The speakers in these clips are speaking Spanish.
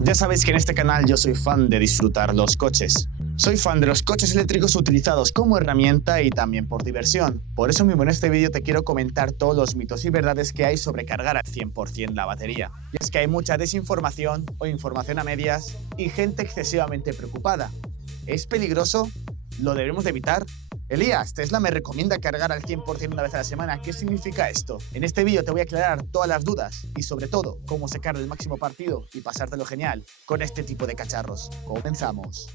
Ya sabéis que en este canal yo soy fan de disfrutar los coches. Soy fan de los coches eléctricos utilizados como herramienta y también por diversión. Por eso mismo en este vídeo te quiero comentar todos los mitos y verdades que hay sobre cargar al 100% la batería. Y es que hay mucha desinformación o información a medias y gente excesivamente preocupada. ¿Es peligroso? ¿Lo debemos de evitar? Elías, Tesla me recomienda cargar al 100% una vez a la semana. ¿Qué significa esto? En este vídeo te voy a aclarar todas las dudas y sobre todo cómo sacar el máximo partido y pasártelo genial con este tipo de cacharros. Comenzamos.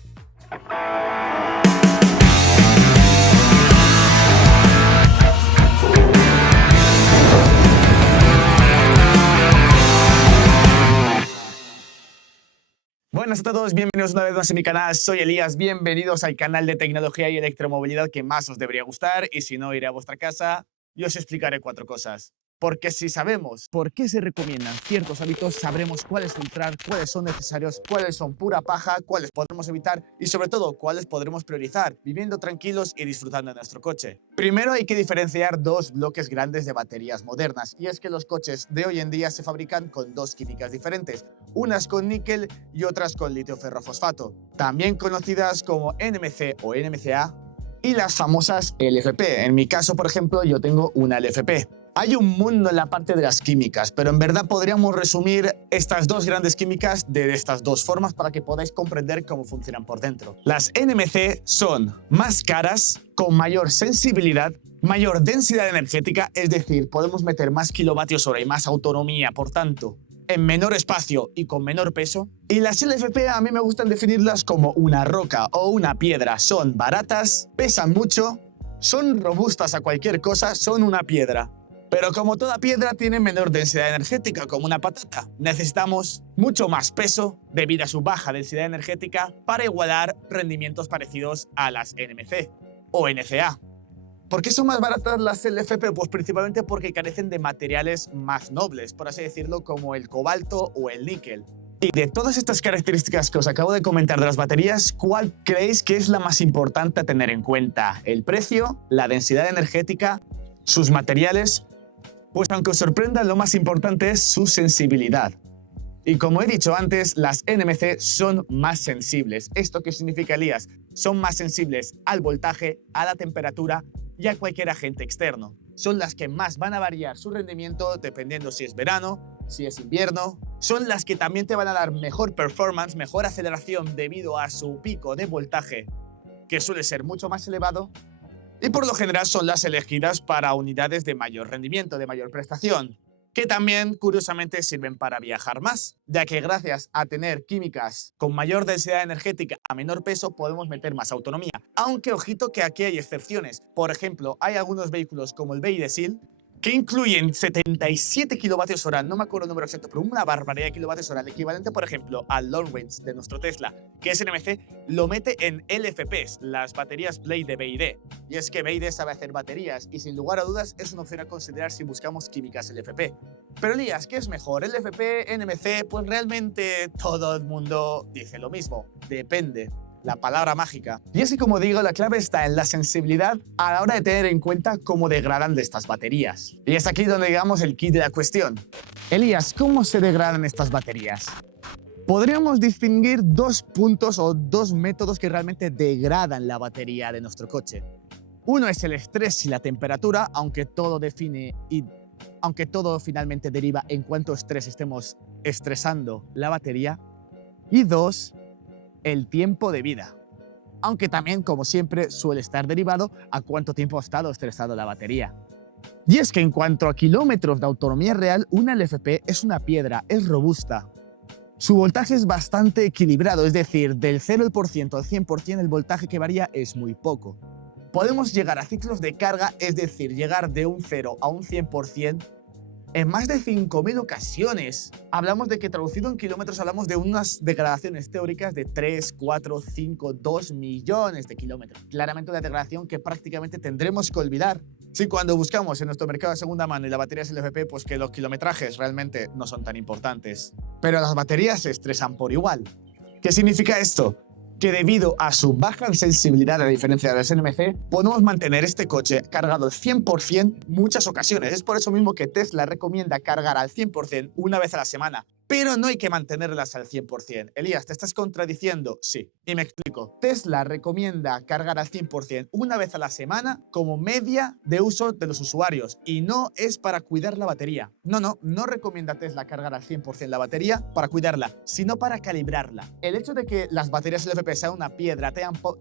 Buenas a todos, bienvenidos una vez más a mi canal, soy Elías, bienvenidos al canal de tecnología y electromovilidad que más os debería gustar y si no iré a vuestra casa y os explicaré 4 cosas. Porque si sabemos por qué se recomiendan ciertos hábitos, sabremos cuáles filtrar, cuáles son necesarios, cuáles son pura paja, cuáles podremos evitar y sobre todo cuáles podremos priorizar, viviendo tranquilos y disfrutando de nuestro coche. Primero hay que diferenciar dos bloques grandes de baterías modernas y es que los coches de hoy en día se fabrican con dos químicas diferentes, unas con níquel y otras con litio ferrofosfato, también conocidas como NMC o NMCA y las famosas LFP. En mi caso, por ejemplo, yo tengo una LFP. Hay un mundo en la parte de las químicas, pero en verdad podríamos resumir estas dos grandes químicas de estas dos formas para que podáis comprender cómo funcionan por dentro. Las NMC son más caras, con mayor sensibilidad, mayor densidad energética, es decir, podemos meter más kilovatios hora y más autonomía, por tanto, en menor espacio y con menor peso. Y las LFP a mí me gustan definirlas como una roca o una piedra. Son baratas, pesan mucho, son robustas a cualquier cosa, son una piedra. Pero como toda piedra tiene menor densidad energética, como una patata. Necesitamos mucho más peso debido a su baja densidad energética para igualar rendimientos parecidos a las NMC o NCA. ¿Por qué son más baratas las LFP? Pues principalmente porque carecen de materiales más nobles, por así decirlo, como el cobalto o el níquel. Y de todas estas características que os acabo de comentar de las baterías, ¿cuál creéis que es la más importante a tener en cuenta? ¿El precio, la densidad energética, sus materiales? Pues aunque os sorprenda, lo más importante es su sensibilidad. Y como he dicho antes, las NMC son más sensibles. ¿Esto qué significa, Elías? Son más sensibles al voltaje, a la temperatura y a cualquier agente externo. Son las que más van a variar su rendimiento dependiendo si es verano, si es invierno. Son las que también te van a dar mejor performance, mejor aceleración debido a su pico de voltaje, que suele ser mucho más elevado. Y por lo general son las elegidas para unidades de mayor rendimiento, de mayor prestación, que también, curiosamente, sirven para viajar más, ya que gracias a tener químicas con mayor densidad energética a menor peso podemos meter más autonomía. Aunque, ojito, que aquí hay excepciones. Por ejemplo, hay algunos vehículos como el BYD Seal, que incluyen 77 kilovatios hora, no me acuerdo el número exacto, pero una barbaridad de kilovatios hora, el equivalente, por ejemplo, al long range de nuestro Tesla, que es NMC, lo mete en LFPs, las baterías Blade de BYD. Y es que BYD sabe hacer baterías y sin lugar a dudas es una opción a considerar si buscamos químicas LFP. Pero Elías, ¿qué es mejor? ¿LFP, NMC? Pues realmente todo el mundo dice lo mismo, depende. La palabra mágica. Y es que, como digo, la clave está en la sensibilidad a la hora de tener en cuenta cómo degradan de estas baterías. Y es aquí donde llegamos el kit de la cuestión. Elías, ¿cómo se degradan estas baterías? Podríamos distinguir dos puntos o dos métodos que realmente degradan la batería de nuestro coche. Uno es el estrés y la temperatura, aunque todo finalmente deriva en cuánto estrés estemos estresando la batería. Y dos, el tiempo de vida, aunque también, como siempre, suele estar derivado a cuánto tiempo ha estado estresado la batería. Y es que en cuanto a kilómetros de autonomía real, una LFP es una piedra, es robusta. Su voltaje es bastante equilibrado, es decir, del 0% al 100% el voltaje que varía es muy poco. Podemos llegar a ciclos de carga, es decir, llegar de un 0 a un 100%, en más de 5.000 ocasiones. Hablamos de que traducido en kilómetros hablamos de unas degradaciones teóricas de 3, 4, 5, 2 millones de kilómetros. Claramente una degradación que prácticamente tendremos que olvidar. Si cuando buscamos en nuestro mercado de segunda mano y la batería es LFP, pues que los kilometrajes realmente no son tan importantes. Pero las baterías se estresan por igual. ¿Qué significa esto? Que debido a su baja sensibilidad a diferencia de las NMC, podemos mantener este coche cargado al 100% muchas ocasiones. Es por eso mismo que Tesla recomienda cargar al 100% una vez a la semana. pero no hay que mantenerlas al 100%. Elías, ¿te estás contradiciendo? Sí, y me explico. Tesla recomienda cargar al 100% una vez a la semana como media de uso de los usuarios y no es para cuidar la batería. No recomienda Tesla cargar al 100% la batería para cuidarla, sino para calibrarla. El hecho de que las baterías LFP sean una piedra,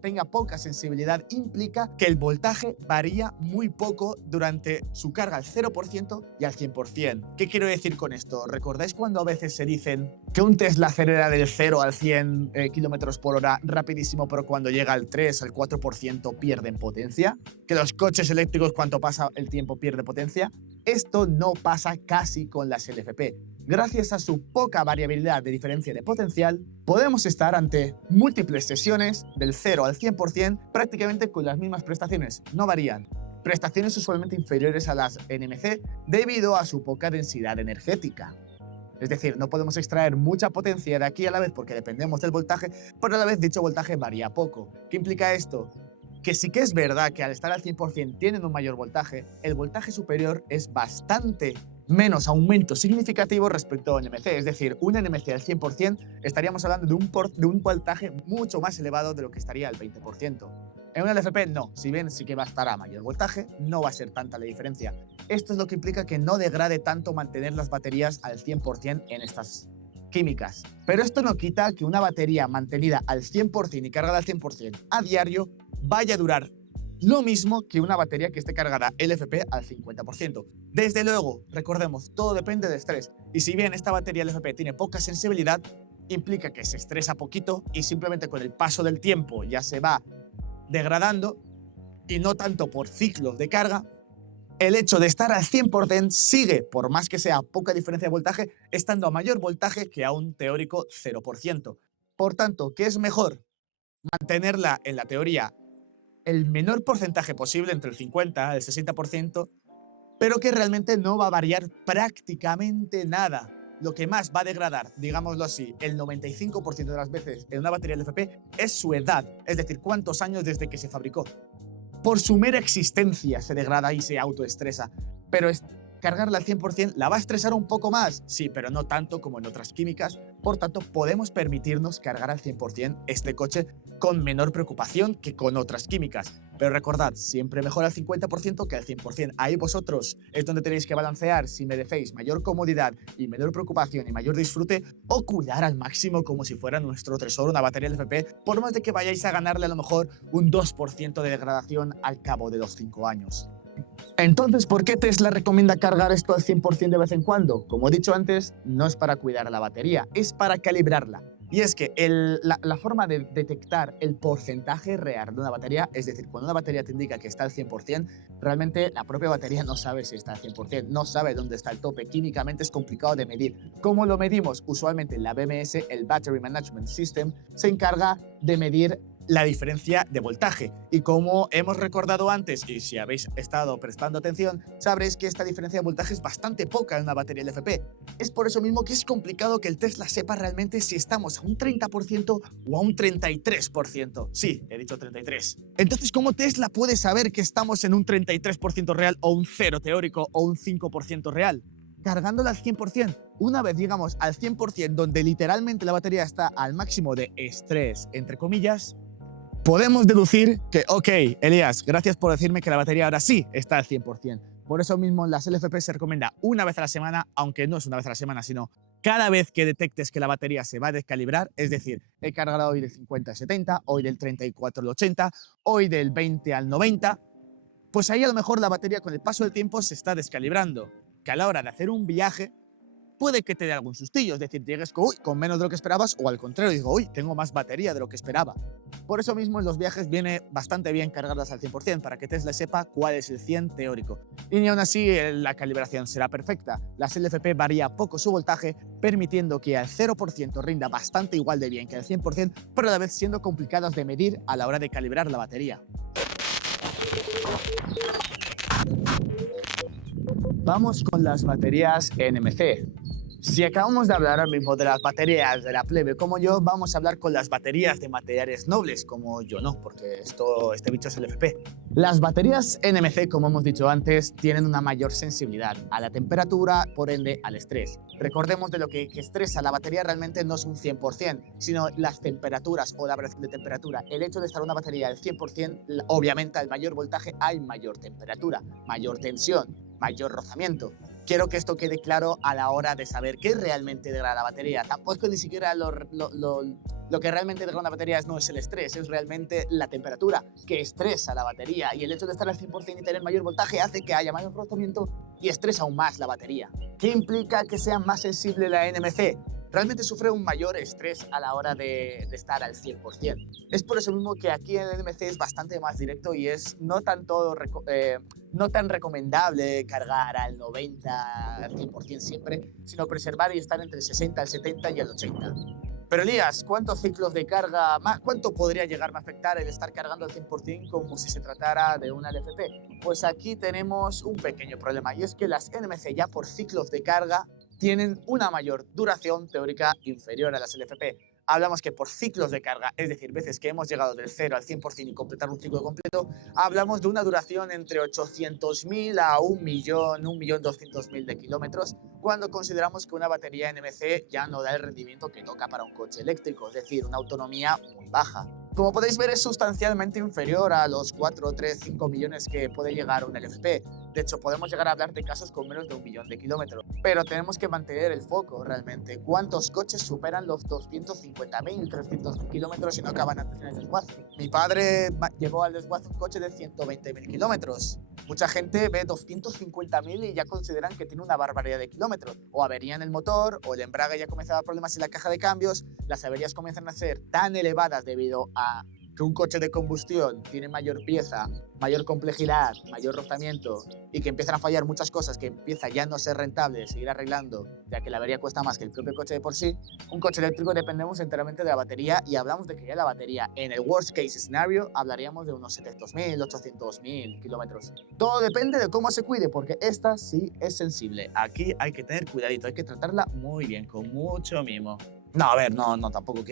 tenga poca sensibilidad, implica que el voltaje varía muy poco durante su carga al 0% y al 100%. ¿Qué quiero decir con esto? ¿Recordáis cuando a veces se dicen que un Tesla acelera del 0 al 100 km por hora rapidísimo, pero cuando llega al 3, al 4% pierden potencia? ¿Que los coches eléctricos cuanto pasa el tiempo pierde potencia? Esto no pasa casi con las LFP. Gracias a su poca variabilidad de diferencia de potencial, podemos estar ante múltiples sesiones del 0 al 100% prácticamente con las mismas prestaciones, no varían. Prestaciones usualmente inferiores a las NMC debido a su poca densidad energética. Es decir, no podemos extraer mucha potencia de aquí a la vez porque dependemos del voltaje, pero a la vez dicho voltaje varía poco. ¿Qué implica esto? Que sí que es verdad que al estar al 100% tienen un mayor voltaje, el voltaje superior es bastante menos aumento significativo respecto a un NMC. Es decir, un NMC al 100% estaríamos hablando de un voltaje mucho más elevado de lo que estaría al 20%. En un LFP no, si bien sí que va a estar a mayor voltaje, no va a ser tanta la diferencia. Esto es lo que implica que no degrade tanto mantener las baterías al 100% en estas químicas. Pero esto no quita que una batería mantenida al 100% y cargada al 100% a diario vaya a durar lo mismo que una batería que esté cargada LFP al 50%. Desde luego, recordemos, todo depende de estrés. Y si bien esta batería LFP tiene poca sensibilidad, implica que se estresa poquito y simplemente con el paso del tiempo ya se va degradando y no tanto por ciclos de carga. El hecho de estar al 100% sigue, por más que sea poca diferencia de voltaje, estando a mayor voltaje que a un teórico 0%. Por tanto, ¿qué es mejor? Mantenerla en la teoría el menor porcentaje posible, entre el 50 y el 60%, pero que realmente no va a variar prácticamente nada. Lo que más va a degradar, digámoslo así, el 95% de las veces en una batería LFP es su edad, es decir, cuántos años desde que se fabricó. Por su mera existencia se degrada y se autoestresa, pero cargarla al 100% la va a estresar un poco más, sí, pero no tanto como en otras químicas. Por tanto, podemos permitirnos cargar al 100% este coche con menor preocupación que con otras químicas. Pero recordad, siempre mejor al 50% que al 100%. Ahí vosotros es donde tenéis que balancear si merecéis mayor comodidad y menor preocupación y mayor disfrute, o cuidar al máximo como si fuera nuestro tesoro una batería LFP, por más de que vayáis a ganarle a lo mejor un 2% de degradación al cabo de los 5 años. Entonces, ¿por qué Tesla recomienda cargar esto al 100% de vez en cuando? Como he dicho antes, no es para cuidar la batería, es para calibrarla. Y es que la forma de detectar el porcentaje real de una batería, es decir, cuando una batería te indica que está al 100%, realmente la propia batería no sabe si está al 100%, no sabe dónde está el tope. Químicamente es complicado de medir. ¿Cómo lo medimos? Usualmente la BMS, el Battery Management System, se encarga de medir la diferencia de voltaje. Y como hemos recordado antes, y si habéis estado prestando atención, sabréis que esta diferencia de voltaje es bastante poca en una batería LFP. Es por eso mismo que es complicado que el Tesla sepa realmente si estamos a un 30% o a un 33%. Sí, he dicho 33. Entonces, ¿cómo Tesla puede saber que estamos en un 33% real o un 0 teórico o un 5% real? Cargándola al 100%. Una vez llegamos al 100%, donde literalmente la batería está al máximo de estrés, entre comillas, podemos deducir que, ok, Elías, gracias por decirme que la batería ahora sí está al 100%. Por eso mismo en las LFP se recomienda una vez a la semana, aunque no es una vez a la semana, sino cada vez que detectes que la batería se va a descalibrar, es decir, he cargado hoy del 50 al 70, hoy del 34 al 80, hoy del 20 al 90, pues ahí a lo mejor la batería con el paso del tiempo se está descalibrando, que a la hora de hacer un viaje puede que te dé algún sustillo, es decir, llegues con menos de lo que esperabas o al contrario, digo, uy, tengo más batería de lo que esperaba. Por eso mismo en los viajes viene bastante bien cargarlas al 100% para que Tesla sepa cuál es el 100 teórico. Y ni aún así la calibración será perfecta. Las LFP varía poco su voltaje, permitiendo que al 0% rinda bastante igual de bien que al 100%, pero a la vez siendo complicadas de medir a la hora de calibrar la batería. Vamos con las baterías NMC. Si acabamos de hablar ahora mismo de las baterías de la plebe como yo, vamos a hablar con las baterías de materiales nobles como yo no, porque este bicho es el FP. Las baterías NMC, como hemos dicho antes, tienen una mayor sensibilidad a la temperatura, por ende al estrés. Recordemos de lo que estresa la batería realmente no es un 100%, sino las temperaturas o la variación de temperatura. El hecho de estar una batería al 100%, obviamente al mayor voltaje hay mayor temperatura, mayor tensión, mayor rozamiento. Quiero que esto quede claro a la hora de saber qué realmente degrada la batería. Tampoco es que ni siquiera lo que realmente degrada una batería no es el estrés, es realmente la temperatura que estresa la batería. Y el hecho de estar al 100% y tener mayor voltaje hace que haya mayor rozamiento y estresa aún más la batería. ¿Qué implica que sea más sensible la NMC? Realmente sufre un mayor estrés a la hora de estar al 100%. Es por eso mismo que aquí el NMC es bastante más directo y es no tan recomendable cargar al 90, al 100% siempre, sino preservar y estar entre el 60, el 70 y el 80. Pero Elías, ¿cuántos ciclos de carga más? ¿Cuánto podría llegarme a afectar el estar cargando al 100% como si se tratara de una LFP? Pues aquí tenemos un pequeño problema y es que las NMC ya por ciclos de carga tienen una mayor duración teórica inferior a las LFP. Hablamos que por ciclos de carga, es decir, veces que hemos llegado del 0 al 100% y completar un ciclo completo, hablamos de una duración entre 800.000 a 1.000.000, 1.200.000 de kilómetros, cuando consideramos que una batería NMC ya no da el rendimiento que toca para un coche eléctrico, es decir, una autonomía muy baja. Como podéis ver, es sustancialmente inferior a los 4, 3, 5 millones que puede llegar un LFP. De hecho, podemos llegar a hablar de casos con menos de 1.000.000 de kilómetros. Pero tenemos que mantener el foco realmente. ¿Cuántos coches superan los 250.000, 300.000 kilómetros y no acaban antes en el desguace? Mi padre llevó al desguace un coche de 120.000 kilómetros. Mucha gente ve 250.000 y ya consideran que tiene una barbaridad de kilómetros. O avería en el motor, o el embrague ya comienza a dar problemas en la caja de cambios. Las averías comienzan a ser tan elevadas debido a que un coche de combustión tiene mayor pieza, mayor complejidad, mayor rozamiento y que empiezan a fallar muchas cosas que empieza ya no a ser rentable seguir arreglando, ya que la avería cuesta más que el propio coche de por sí. Un coche eléctrico dependemos enteramente de la batería y hablamos de que ya la batería, en el worst case scenario, hablaríamos de unos 700.000, 800.000 kilómetros. Todo depende de cómo se cuide, porque esta sí es sensible. Aquí hay que tener cuidadito, hay que tratarla muy bien, con mucho mimo. No, a ver, no, tampoco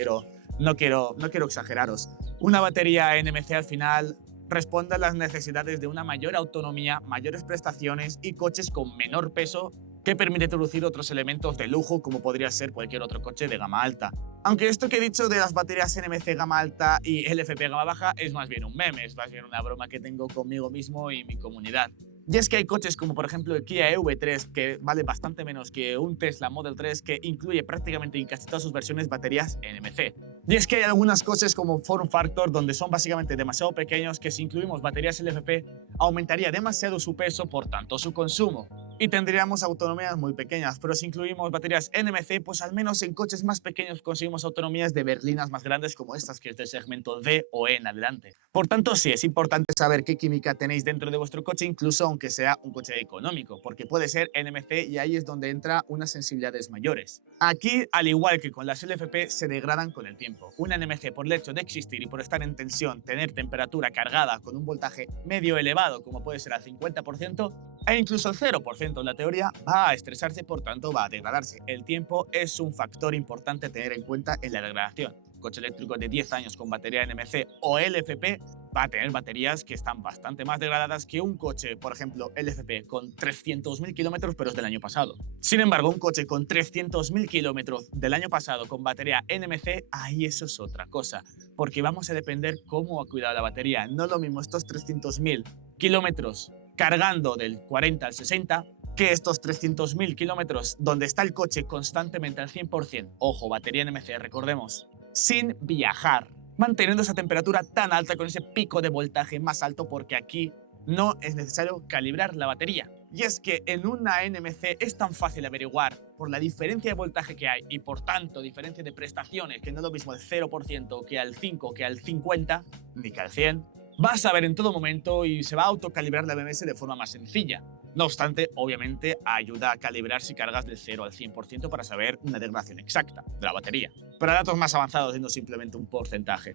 no quiero exageraros. Una batería NMC al final responde a las necesidades de una mayor autonomía, mayores prestaciones y coches con menor peso que permite introducir otros elementos de lujo como podría ser cualquier otro coche de gama alta. Aunque esto que he dicho de las baterías NMC gama alta y LFP gama baja es más bien un meme, es más bien una broma que tengo conmigo mismo y mi comunidad. Y es que hay coches como por ejemplo el Kia EV3 que vale bastante menos que un Tesla Model 3 que incluye prácticamente en casi todas sus versiones baterías NMC. Y es que hay algunas coches como form factor donde son básicamente demasiado pequeños que si incluimos baterías LFP aumentaría demasiado su peso, por tanto su consumo. Y tendríamos autonomías muy pequeñas, pero si incluimos baterías NMC, pues al menos en coches más pequeños conseguimos autonomías de berlinas más grandes como estas, que es del segmento D o E en adelante. Por tanto, sí, es importante saber qué química tenéis dentro de vuestro coche, incluso aunque sea un coche económico, porque puede ser NMC y ahí es donde entra unas sensibilidades mayores. Aquí, al igual que con las LFP, se degradan con el tiempo. Una NMC, por el hecho de existir y por estar en tensión, tener temperatura cargada con un voltaje medio elevado, como puede ser al 50%, e incluso el 0% en la teoría, va a estresarse, por tanto va a degradarse. El tiempo es un factor importante a tener en cuenta en la degradación. Un coche eléctrico de 10 años con batería NMC o LFP va a tener baterías que están bastante más degradadas que un coche, por ejemplo, LFP con 300.000 kilómetros pero es del año pasado. Sin embargo, un coche con 300.000 kilómetros del año pasado con batería NMC, ahí eso es otra cosa, porque vamos a depender cómo ha cuidado la batería. No lo mismo estos 300.000 kilómetros cargando del 40 al 60 que estos 300.000 kilómetros donde está el coche constantemente al 100%, ojo, batería NMC, recordemos, sin viajar, manteniendo esa temperatura tan alta con ese pico de voltaje más alto, porque aquí no es necesario calibrar la batería. Y es que en una NMC es tan fácil averiguar por la diferencia de voltaje que hay y por tanto diferencia de prestaciones, que no es lo mismo el 0% que al 5 que al 50 ni que al 100, vas a ver en todo momento y se va a autocalibrar la BMS de forma más sencilla. No obstante, obviamente ayuda a calibrar si cargas del 0 al 100% para saber una degradación exacta de la batería. Para datos más avanzados, no simplemente un porcentaje.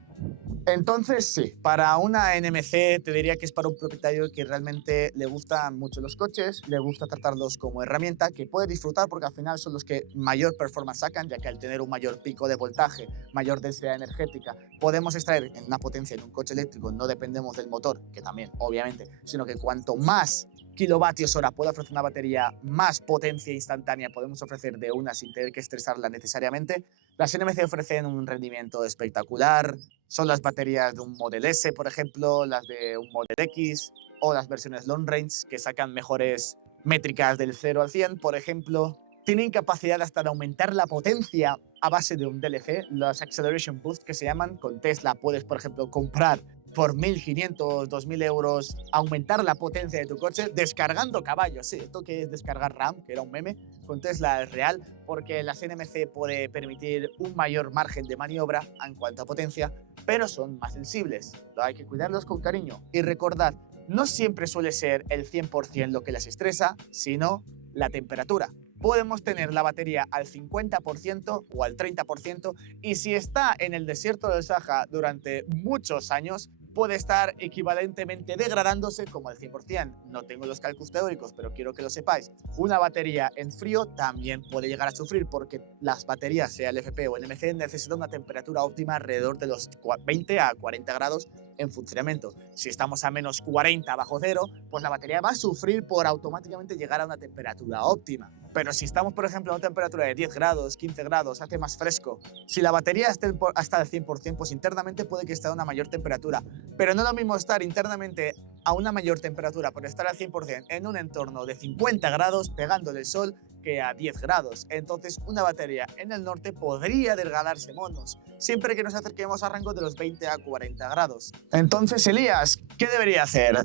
Entonces, sí, para una NMC te diría que es para un propietario que realmente le gustan mucho los coches, le gusta tratarlos como herramienta, que puede disfrutar porque al final son los que mayor performance sacan, ya que al tener un mayor pico de voltaje, mayor densidad energética, podemos extraer en una potencia en un coche eléctrico, no dependemos del motor, que también, obviamente, sino que cuanto más kilovatios hora puede ofrecer una batería, más potencia instantánea podemos ofrecer de una sin tener que estresarla necesariamente. Las NMC ofrecen un rendimiento espectacular, son las baterías de un Model S, por ejemplo, las de un Model X o las versiones Long Range que sacan mejores métricas del 0 al 100, por ejemplo. Tienen capacidad hasta de aumentar la potencia a base de un DLC, los Acceleration Boost que se llaman. Con Tesla puedes, por ejemplo, comprar por 1.500, 2.000 euros, aumentar la potencia de tu coche descargando caballos. Sí, esto que es descargar RAM, que era un meme, con Tesla es real, porque las NMC puede permitir un mayor margen de maniobra en cuanto a potencia, pero son más sensibles. Hay que cuidarlos con cariño. Y recordad, no siempre suele ser el 100% lo que las estresa, sino la temperatura. Podemos tener la batería al 50% o al 30% y si está en el desierto del Sahara durante muchos años, puede estar equivalentemente degradándose como al 100%. No tengo los cálculos teóricos, pero quiero que lo sepáis. Una batería en frío también puede llegar a sufrir porque las baterías, sea el FP o el MC, necesitan una temperatura óptima alrededor de los 20 a 40 grados en funcionamiento. Si estamos a menos 40 bajo cero, pues la batería va a sufrir por automáticamente llegar a una temperatura óptima. Pero si estamos, por ejemplo, a una temperatura de 10 grados, 15 grados, hace más fresco, si la batería está hasta el 100%, pues internamente puede que esté a una mayor temperatura. Pero no es lo mismo estar internamente a una mayor temperatura por estar al 100% en un entorno de 50 grados pegándole el sol que a 10 grados. Entonces, una batería en el norte podría degradarse monos, siempre que nos acerquemos a rangos de los 20 a 40 grados. Entonces, Elías, ¿qué debería hacer?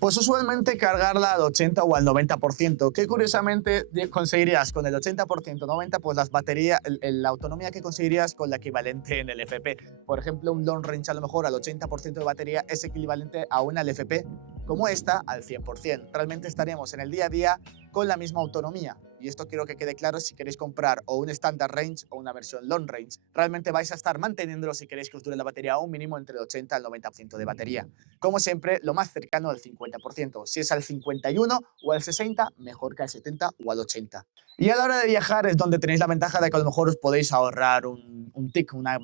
Pues usualmente cargarla al 80 o al 90%, que curiosamente conseguirías con el 80%, 90%, pues las baterías, la autonomía que conseguirías con la equivalente en el FP. Por ejemplo, un long range a lo mejor al 80% de batería es equivalente a una LFP como esta al 100%. Realmente estaríamos en el día a día con la misma autonomía. Y esto quiero que quede claro si queréis comprar o un standard range o una versión long range. Realmente vais a estar manteniéndolo si queréis que os dure la batería a un mínimo entre el 80 al 90% de batería. Como siempre, lo más cercano al 50%. Si es al 51 o al 60, mejor que al 70 o al 80. Y a la hora de viajar es donde tenéis la ventaja de que a lo mejor os podéis ahorrar un tick, una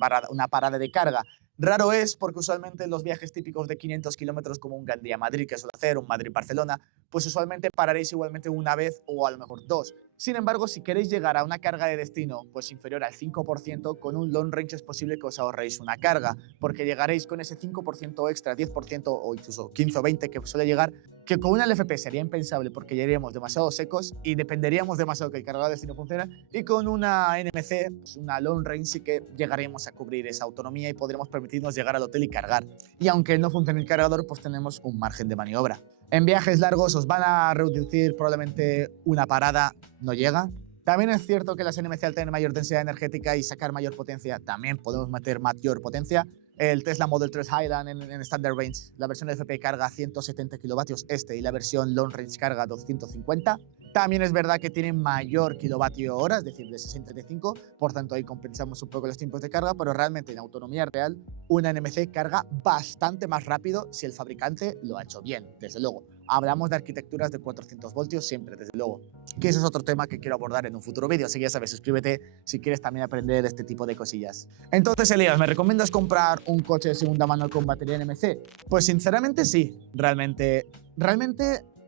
parada de carga. Raro es porque usualmente los viajes típicos de 500 kilómetros como un Gandía-Madrid que suele hacer, un Madrid-Barcelona, pues usualmente pararéis igualmente una vez o a lo mejor dos. Sin embargo, si queréis llegar a una carga de destino pues inferior al 5%, con un long range es posible que os ahorréis una carga, porque llegaréis con ese 5% extra, 10% o incluso 15 o 20 que suele llegar, que con una LFP sería impensable porque llegaríamos demasiado secos y dependeríamos demasiado que el cargador de destino funcione, y con una NMC, pues una long range, sí que llegaremos a cubrir esa autonomía y podremos permitirnos llegar al hotel y cargar. Y aunque no funcione el cargador, pues tenemos un margen de maniobra. En viajes largos os van a reducir probablemente una parada, no llega. También es cierto que las NMC al tener mayor densidad energética y sacar mayor potencia, también podemos meter mayor potencia. El Tesla Model 3 Highland en Standard Range, la versión FP carga 170 kilovatios y la versión Long Range carga 250. También es verdad que tienen mayor kilovatio hora, es decir, de 65, por tanto ahí compensamos un poco los tiempos de carga, pero realmente en autonomía real una NMC carga bastante más rápido si el fabricante lo ha hecho bien, desde luego. Hablamos de arquitecturas de 400 voltios siempre, desde luego. Que ese es otro tema que quiero abordar en un futuro vídeo, así que ya sabes, suscríbete si quieres también aprender este tipo de cosillas. Entonces, Elías, ¿me recomiendas comprar un coche de segunda mano con batería NMC? Pues sinceramente sí, realmente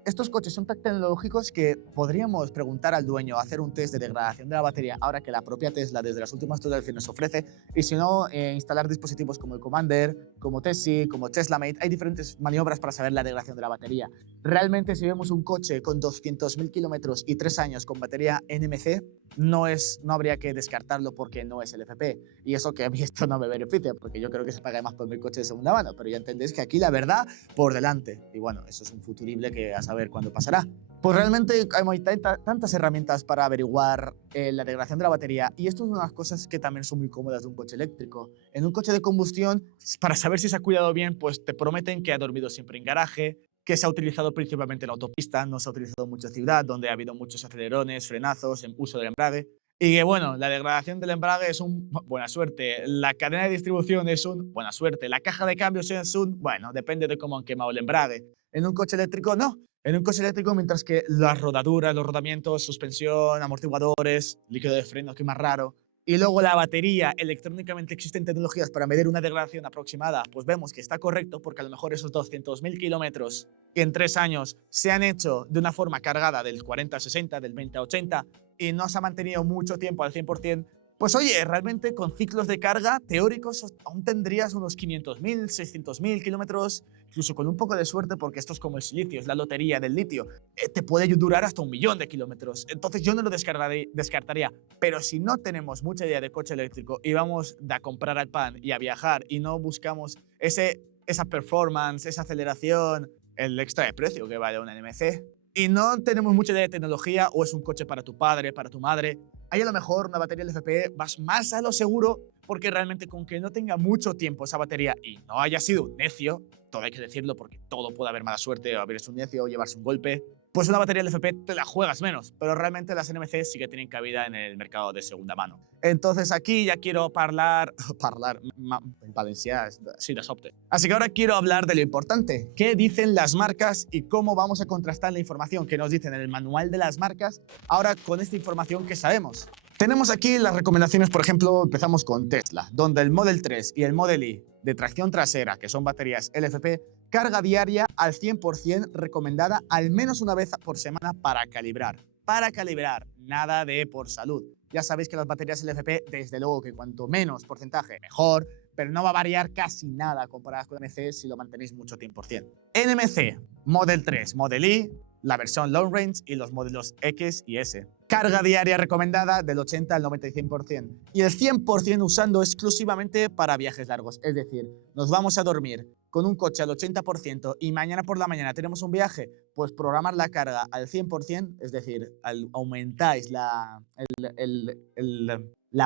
estos coches son tan tecnológicos que podríamos preguntar al dueño, hacer un test de degradación de la batería, ahora que la propia Tesla desde las últimas tutoriales nos ofrece, y si no, instalar dispositivos como el Commander, como Tessie, como TeslaMate. Hay diferentes maniobras para saber la degradación de la batería. Realmente, si vemos un coche con 200.000 kilómetros y 3 años con batería NMC, no habría que descartarlo porque no es el FP. Y eso que a mí esto no me beneficia, porque yo creo que se paga más por mi coche de segunda mano, pero ya entendéis que aquí la verdad por delante. Y bueno, eso es un futurible que a saber cuándo pasará. Pues realmente hay tantas herramientas para averiguar la degradación de la batería, y esto es una de las cosas que también son muy cómodas de un coche eléctrico. En un coche de combustión, para saber si se ha cuidado bien, pues te prometen que ha dormido siempre en garaje, que se ha utilizado principalmente en la autopista, no se ha utilizado mucho en ciudad, donde ha habido muchos acelerones, frenazos, uso del embrague. Y que bueno, la degradación del embrague es un buena suerte, la cadena de distribución es un buena suerte, la caja de cambios es un bueno, depende de cómo han quemado el embrague. En un coche eléctrico no. En un coche eléctrico, mientras que las rodaduras, los rodamientos, suspensión, amortiguadores, líquido de freno, que es más raro, y luego la batería, electrónicamente existen tecnologías para medir una degradación aproximada, pues vemos que está correcto porque a lo mejor esos 200.000 kilómetros que en 3 años se han hecho de una forma cargada del 40 al 60, del 20 a 80 y no se ha mantenido mucho tiempo al 100%, pues oye, realmente con ciclos de carga teóricos aún tendrías unos 500.000, 600.000 kilómetros, incluso con un poco de suerte, porque esto es como el silicio, es la lotería del litio, te puede durar hasta 1.000.000 de kilómetros. Entonces yo no lo descartaría, pero si no tenemos mucha idea de coche eléctrico y vamos a comprar al pan y a viajar y no buscamos esa performance, esa aceleración, el extra de precio que vale una NMC, y no tenemos mucha idea de tecnología o es un coche para tu padre, para tu madre, ahí a lo mejor una batería LFP vas más a lo seguro porque realmente con que no tenga mucho tiempo esa batería y no haya sido un necio, todo hay que decirlo porque todo puede haber mala suerte o haberse un necio o llevarse un golpe, pues una batería LFP te la juegas menos, pero realmente las NMC sí que tienen cabida en el mercado de segunda mano. Entonces aquí ya quiero parlar en valencià, sí, de sobte. Así que ahora quiero hablar de lo importante, qué dicen las marcas y cómo vamos a contrastar la información que nos dicen en el manual de las marcas ahora con esta información que sabemos. Tenemos aquí las recomendaciones, por ejemplo, empezamos con Tesla, donde el Model 3 y el Model Y de tracción trasera, que son baterías LFP, carga diaria al 100% recomendada al menos una vez por semana para calibrar. Para calibrar, nada de por salud. Ya sabéis que las baterías LFP, desde luego que cuanto menos porcentaje, mejor, pero no va a variar casi nada comparadas con NMC si lo mantenéis mucho tiempo. NMC, Model 3, Model Y, la versión Long Range y los modelos X y S. Carga diaria recomendada del 80 al 95% y el 100% usando exclusivamente para viajes largos. Es decir, nos vamos a dormir con un coche al 80% y mañana por la mañana tenemos un viaje, pues programar la carga al 100%, es decir, aumentáis la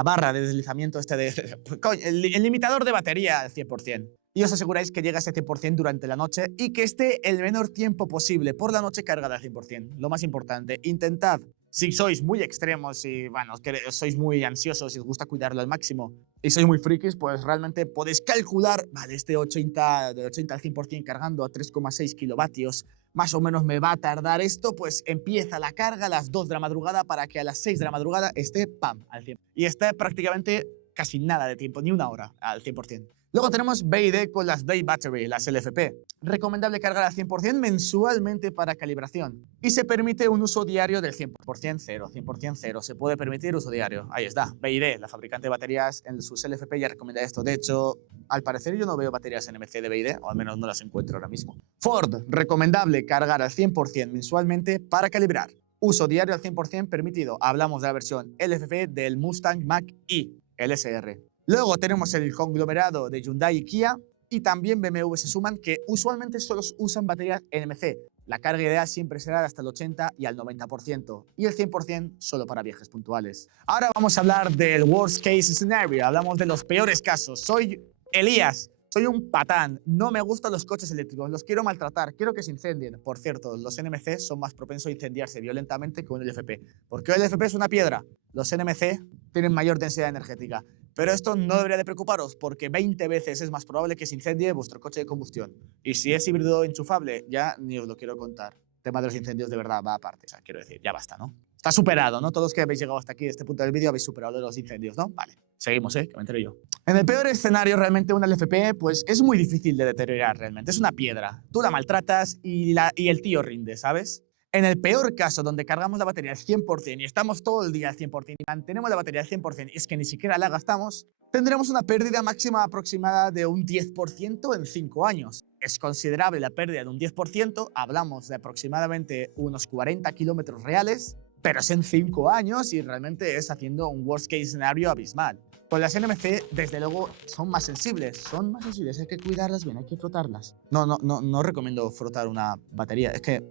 barra de deslizamiento, el limitador de batería al 100%. Y os aseguráis que llega a ese 100% durante la noche y que esté el menor tiempo posible por la noche cargada al 100%. Lo más importante, intentad, si sois muy extremos y bueno, sois muy ansiosos y os gusta cuidarlo al máximo y sois muy frikis, pues realmente podéis calcular, vale, del 80 al 100% cargando a 3,6 kilovatios, más o menos me va a tardar esto, pues empieza la carga a las 2 de la madrugada para que a las 6 de la madrugada esté, ¡pam!, al 100%. Y esté prácticamente casi nada de tiempo, ni una hora al 100%. Luego tenemos BYD con las Day Battery, las LFP. Recomendable cargar al 100% mensualmente para calibración. Y se permite un uso diario del 100% cero, 100% cero. Se puede permitir uso diario. Ahí está. BYD, la fabricante de baterías, en sus LFP ya recomienda esto. De hecho, al parecer yo no veo baterías NMC de BYD, o al menos no las encuentro ahora mismo. Ford, recomendable cargar al 100% mensualmente para calibrar. Uso diario al 100% permitido. Hablamos de la versión LFP del Mustang Mach-E, el SR. Luego tenemos el conglomerado de Hyundai y Kia y también BMW se suman, que usualmente solo usan baterías NMC. La carga ideal siempre será hasta el 80 y al 90% y el 100% solo para viajes puntuales. Ahora vamos a hablar del worst case scenario, hablamos de los peores casos. Soy Elías, soy un patán, no me gustan los coches eléctricos, los quiero maltratar, quiero que se incendien. Por cierto, los NMC son más propensos a incendiarse violentamente que un LFP, porque el LFP es una piedra, los NMC tienen mayor densidad energética. Pero esto no debería de preocuparos porque 20 veces es más probable que se incendie vuestro coche de combustión. Y si es híbrido enchufable, ya ni os lo quiero contar. El tema de los incendios de verdad va aparte. O sea, quiero decir, ya basta, ¿no? Está superado, ¿no? Todos los que habéis llegado hasta aquí, este punto del vídeo, habéis superado los incendios, ¿no? Vale, seguimos, que me entero yo. En el peor escenario, realmente una LFP, pues es muy difícil de deteriorar realmente. Es una piedra. Tú la maltratas y el tío rinde, ¿sabes? En el peor caso, donde cargamos la batería al 100% y estamos todo el día al 100% y mantenemos la batería al 100% y es que ni siquiera la gastamos, tendremos una pérdida máxima aproximada de un 10% en 5 años. Es considerable la pérdida de un 10%, hablamos de aproximadamente unos 40 kilómetros reales, pero es en 5 años y realmente es haciendo un worst case scenario abismal. Pues las NMC, desde luego, son más sensibles, hay que cuidarlas bien, hay que frotarlas. No recomiendo frotar una batería, es que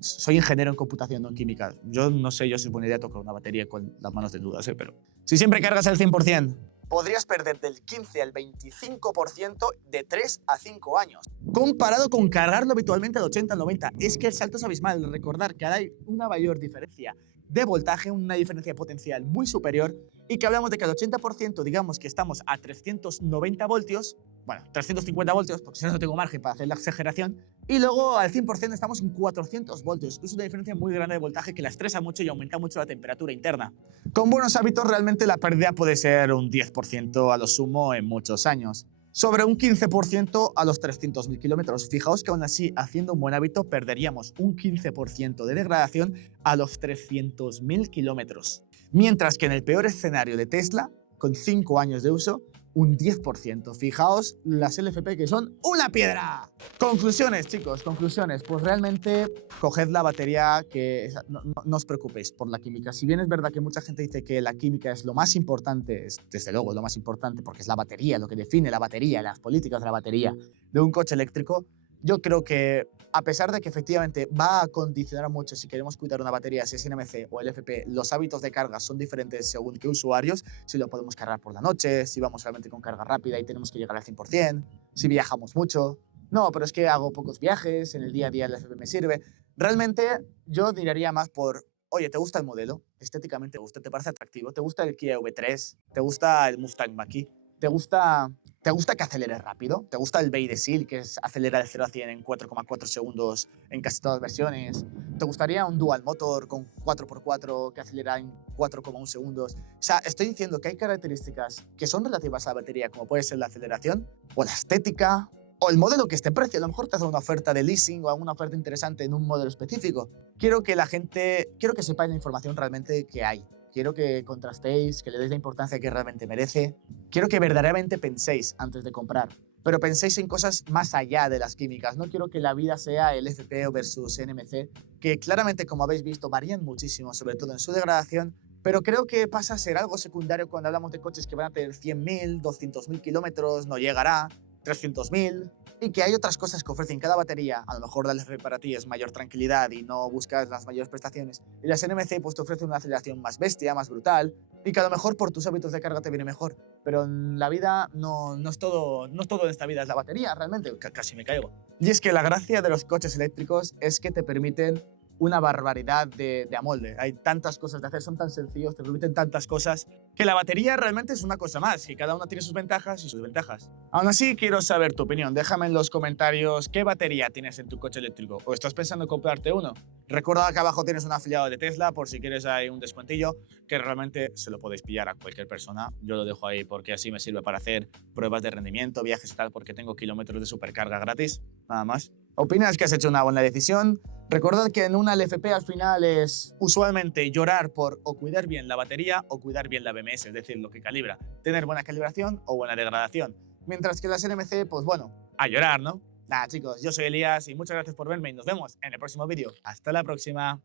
soy ingeniero en computación, no en química. Yo no sé yo si buena idea tocar una batería con las manos desnudas, pero si siempre cargas al 100%, podrías perder del 15 al 25% de 3 a 5 años. Comparado con cargarlo habitualmente al 80 al 90, es que el salto es abismal. Recordar que hay una mayor diferencia de voltaje, una diferencia potencial muy superior, y que hablamos de que al 80% digamos que estamos a 390 voltios, bueno, 350 voltios, porque si no tengo margen para hacer la exageración, y luego al 100% estamos en 400 voltios. Es una diferencia muy grande de voltaje que la estresa mucho y aumenta mucho la temperatura interna. Con buenos hábitos realmente la pérdida puede ser un 10% a lo sumo en muchos años. Sobre un 15% a los 300.000 kilómetros. Fijaos que aún así, haciendo un buen hábito, perderíamos un 15% de degradación a los 300.000 kilómetros. Mientras que en el peor escenario de Tesla, con 5 años de uso, un 10%. Fijaos las LFP que son una piedra. Conclusiones, chicos, conclusiones. Pues realmente coged la batería, que no os preocupéis por la química. Si bien es verdad que mucha gente dice que la química es lo más importante, es desde luego lo más importante porque es la batería, lo que define la batería, las políticas de la batería de un coche eléctrico, yo creo que a pesar de que efectivamente va a condicionar mucho si queremos cuidar una batería, si es NMC o LFP, los hábitos de carga son diferentes según qué usuarios, si lo podemos cargar por la noche, si vamos realmente con carga rápida y tenemos que llegar al 100%, si viajamos mucho. No, pero es que hago pocos viajes, en el día a día el LFP me sirve. Realmente yo diría más por, oye, ¿te gusta el modelo? Estéticamente te gusta, ¿te parece atractivo? ¿Te gusta el Kia V3? ¿Te gusta el Mustang Mach-E? ¿Te gusta que acelere rápido? ¿Te gusta el Bay Seal, que es acelera de 0 a 100 en 4,4 segundos en casi todas las versiones? ¿Te gustaría un Dual Motor con 4x4 que acelera en 4,1 segundos? O sea, estoy diciendo que hay características que son relativas a la batería, como puede ser la aceleración, o la estética, o el modelo que esté precio. A lo mejor te hace una oferta de leasing o alguna oferta interesante en un modelo específico. Quiero que sepáis la información realmente que hay. Quiero que contrastéis, que le deis la importancia que realmente merece. Quiero que verdaderamente penséis antes de comprar, pero penséis en cosas más allá de las químicas. No quiero que la vida sea el FP versus NMC, que claramente, como habéis visto, varían muchísimo, sobre todo en su degradación, pero creo que pasa a ser algo secundario cuando hablamos de coches que van a tener 100.000, 200.000 kilómetros, no llegará, 300.000, y que hay otras cosas que ofrecen cada batería. A lo mejor la LFP para ti es mayor tranquilidad y no buscas las mayores prestaciones, y las NMC pues te ofrecen una aceleración más bestia, más brutal, y que a lo mejor por tus hábitos de carga te viene mejor. Pero en la vida no es todo en esta vida es la batería, realmente, casi me caigo. Y es que la gracia de los coches eléctricos es que te permiten una barbaridad de amolde. Hay tantas cosas de hacer, son tan sencillos, te permiten tantas cosas, que la batería realmente es una cosa más, y cada una tiene sus ventajas y sus desventajas. Aún así, quiero saber tu opinión. Déjame en los comentarios qué batería tienes en tu coche eléctrico, o estás pensando en comprarte uno. Recuerda que abajo tienes un afiliado de Tesla por si quieres ahí un descuentillo, que realmente se lo podéis pillar a cualquier persona. Yo lo dejo ahí porque así me sirve para hacer pruebas de rendimiento, viajes y tal, porque tengo kilómetros de supercarga gratis, nada más. ¿Opinas que has hecho una buena decisión? Recordad que en una LFP al final es usualmente llorar por o cuidar bien la batería o cuidar bien la BMS, es decir, lo que calibra, tener buena calibración o buena degradación. Mientras que las NMC, pues bueno, a llorar, ¿no? Nada, chicos, yo soy Elías y muchas gracias por verme y nos vemos en el próximo vídeo. Hasta la próxima.